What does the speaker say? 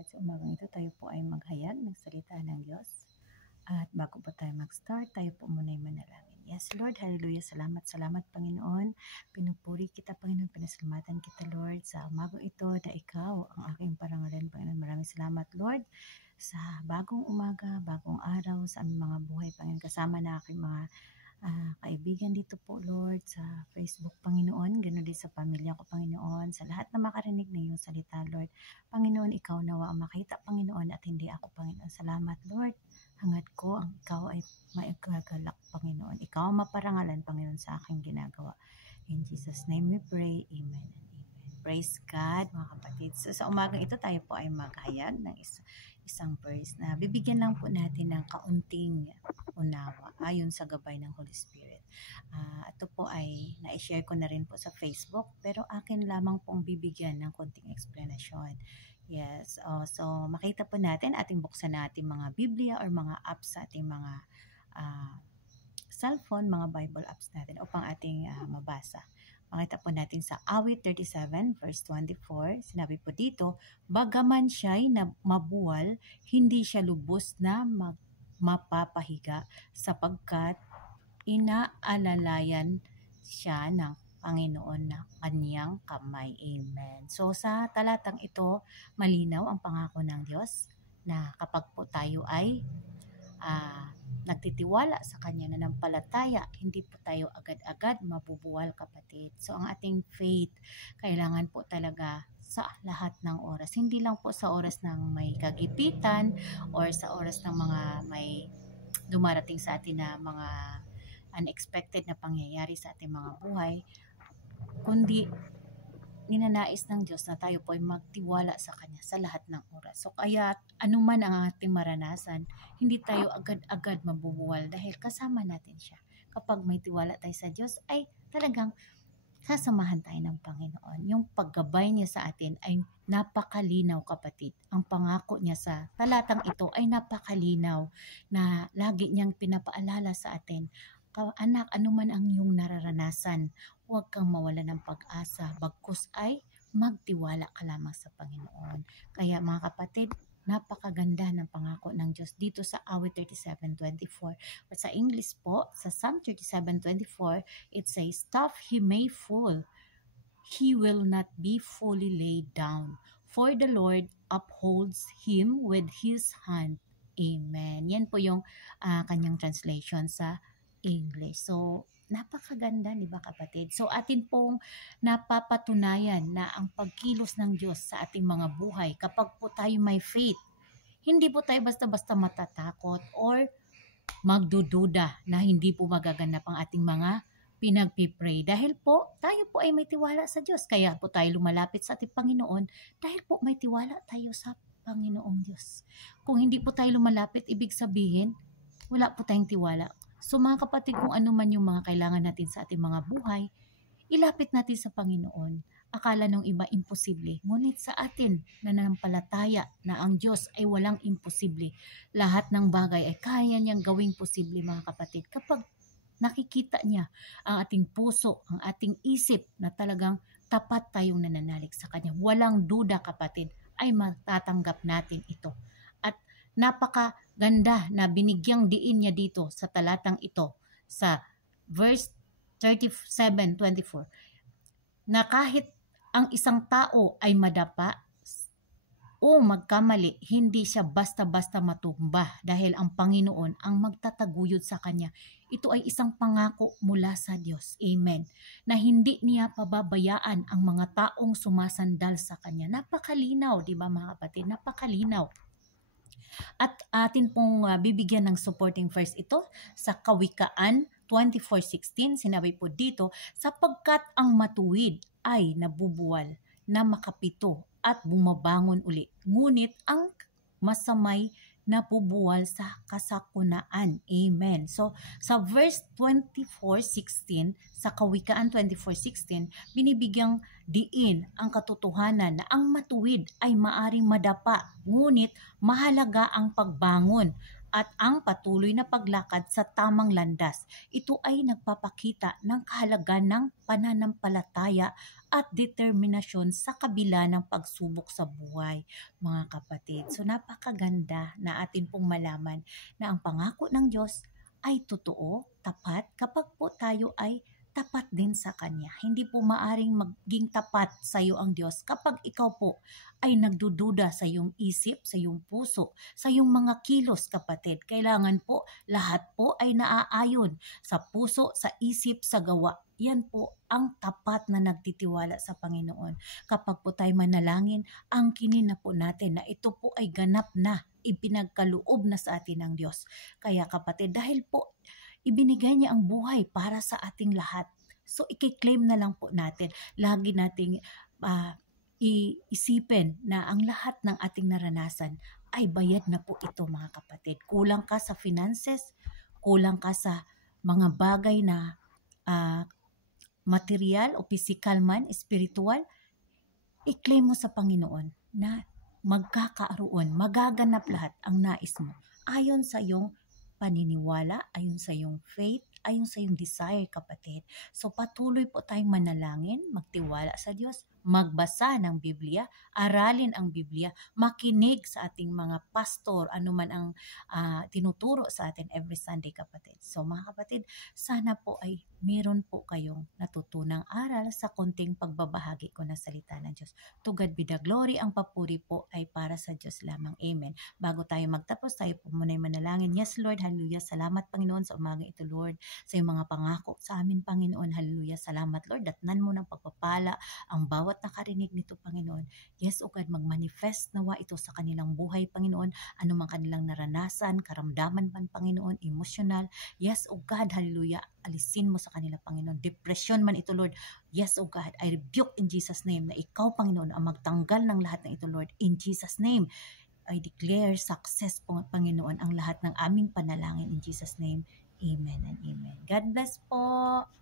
God. Sa umagang ito tayo po ay maghayag ng salita ng Diyos. At bago po tayo mag-start, tayo po muna ay manalangin. Yes, Lord, hallelujah, salamat, Panginoon. Pinupuri kita, Panginoon, pinasalamatan kita, Lord, sa umagang ito na ikaw ang aking parangalan, Panginoon. Maraming salamat, Lord, sa bagong umaga, bagong araw, sa aming mga buhay, Panginoon, kasama na aking mga kaibigan dito po, Lord, sa Facebook, Panginoon, ganoon din sa pamilya ko, Panginoon, sa lahat na makarinig ng iyong salita, Lord. Panginoon, ikaw nawa ang makita, Panginoon, at hindi ako, Panginoon. Salamat, Lord. Hangad ko ang ikaw ay maigagagalak, Panginoon. Ikaw ang maparangalan, Panginoon, sa aking ginagawa. In Jesus' name we pray. Amen and amen. Praise God, mga kapatid. So, sa umagang ito, tayo po ay maghayag ng isang verse na bibigyan lang po natin ng kaunting unawa ayon sa gabay ng Holy Spirit. Ito po ay na-share ko na rin po sa Facebook, pero akin lamang pong bibigyan ng konting explanation. Yes, so makita po natin, ating buksan natin mga Biblia or mga apps sa ating mga cellphone, mga Bible apps natin upang ating mabasa. Makita po natin sa Awit 37 verse 24, sinabi po dito, bagaman siya'y mabuwal, hindi siya lubos na mapapahiga sapagkat inaalalayan siya ng Panginoon na kanyang kamay. Amen. So sa talatang ito, malinaw ang pangako ng Diyos na kapag po tayo ay nagtitiwala sa Kanya, nanampalataya, hindi po tayo agad-agad mabubuwal, kapatid. So ang ating faith, kailangan po talaga sa lahat ng oras. Hindi lang po sa oras ng may kagipitan or sa oras ng mga may dumarating sa atin na mga unexpected na pangyayari sa ating mga buhay, kundi ninanais ng Diyos na tayo po ay magtiwala sa Kanya sa lahat ng oras. So kaya anuman ang ating maranasan, hindi tayo agad-agad mabubuwal dahil kasama natin siya. Kapag may tiwala tayo sa Diyos, ay talagang sasamahan tayo ng Panginoon. Yung paggabay niya sa atin ay napakalinaw, kapatid. Ang pangako niya sa talatang ito ay napakalinaw na lagi niyang pinapaalala sa atin. Anak, anuman ang iyong nararanasan, huwag kang mawala ng pag-asa, bagkus ay magtiwala ka lamang sa Panginoon. Kaya mga kapatid, napakaganda ng pangako ng Diyos dito sa Awit 37:24. But sa English po, sa Psalm 37:24, it says, "Stuff he may fall, he will not be fully laid down, for the Lord upholds him with his hand." Amen. Yan po yung kanyang translation sa English. So, napakaganda, di ba, kapatid? So, atin pong napapatunayan na ang pagkilos ng Diyos sa ating mga buhay, kapag po tayo may faith, hindi po tayo basta-basta matatakot or magdududa na hindi po magaganap ang ating mga pinagpipray. Dahil po, tayo po ay may tiwala sa Diyos. Kaya po tayo lumalapit sa ating Panginoon dahil po may tiwala tayo sa Panginoong Diyos. Kung hindi po tayo lumalapit, ibig sabihin, wala po tayong tiwala. So mga kapatid, kung ano man yung mga kailangan natin sa ating mga buhay, ilapit natin sa Panginoon. Akala ng iba imposible, ngunit sa atin nananampalataya na ang Diyos ay walang imposible. Lahat ng bagay ay kaya niyang gawing posible, mga kapatid. Kapag nakikita niya ang ating puso, ang ating isip na talagang tapat tayong nananalig sa Kanya, walang duda, kapatid, ay matatanggap natin ito. At napakaganda na binigyang diin niya dito sa talatang ito sa verse 37:24 na kahit ang isang tao ay madapa o magkamali, hindi siya basta-basta matumba dahil ang Panginoon ang magtataguyod sa kanya. Ito ay isang pangako mula sa Diyos. Amen. Na hindi niya pababayaan ang mga taong sumasandal sa kanya. Napakalinaw, di ba mga kapatid? Napakalinaw. At atin pong bibigyan ng supporting verse ito sa Kawikaan 24:16. Sinabi po dito, sapagkat ang matuwid ay nabubuwal na makapito at bumabangon uli. Ngunit ang masamay napubuwal sa kasakunaan. Amen. So, sa verse 24:16, sa Kawikaan 24:16, binibigyang diin ang katotohanan na ang matuwid ay maaring madapa, ngunit mahalaga ang pagbangon at ang patuloy na paglakad sa tamang landas. Ito ay nagpapakita ng kahalagan ng pananampalataya at determinasyon sa kabila ng pagsubok sa buhay, mga kapatid. So napakaganda na atin pong malaman na ang pangako ng Diyos ay totoo, tapat, kapag po tayo ay tapat din sa Kanya. Hindi po maaring maging tapat sa iyo ang Diyos kapag ikaw po ay nagdududa sa iyong isip, sa iyong puso, sa iyong mga kilos, kapatid. Kailangan po lahat po ay naaayon sa puso, sa isip, sa gawa. Yan po ang tapat na nagtitiwala sa Panginoon. Kapag po tayo manalangin, angkinin na po natin na ito po ay ganap na, ipinagkaloob na sa atin ng Diyos. Kaya kapatid, dahil po ibinigay niya ang buhay para sa ating lahat. So i-claim na lang po natin. Lagi nating iisipin na ang lahat ng ating naranasan ay bayad na po ito, mga kapatid. Kulang ka sa finances, kulang ka sa mga bagay na material o physical man, spiritual, i-claim mo sa Panginoon na magkakaroon, magaganap lahat ang nais mo ayon sa iyong paniniwala, ayon sa iyong faith, ayon sa iyong desire, kapatid. So patuloy po tayong manalangin, magtiwala sa Diyos, magbasa ng Biblia, aralin ang Biblia, makinig sa ating mga pastor, anuman ang tinuturo sa atin every Sunday, kapatid. So mga kapatid, sana po ay meron po kayong natutunang aral sa konting pagbabahagi ko na salita ng Diyos. To God be the glory, ang papuri po ay para sa Diyos lamang. Amen. Bago tayo magtapos, tayo po muna ay manalangin. Yes, Lord, hallelujah. Salamat, Panginoon, sa umaga ito, Lord, sa iyong mga pangako sa amin, Panginoon. Hallelujah. Salamat, Lord. Datnan mo ng pagpapala ang bawat nakarinig nito, Panginoon. Yes, O God, mag-manifest nawa ito sa kanilang buhay, Panginoon. Ano man kanilang naranasan, karamdaman man, Panginoon, emotional. Yes, O God, hallelujah. Alisin mo sa kanila, Panginoon. Depression man ito, Lord. Yes, O God, I rebuke in Jesus' name na ikaw, Panginoon, ang magtanggal ng lahat ng ito, Lord. In Jesus' name, I declare success po, Panginoon, ang lahat ng aming panalangin in Jesus' name. Amen and amen. God bless po.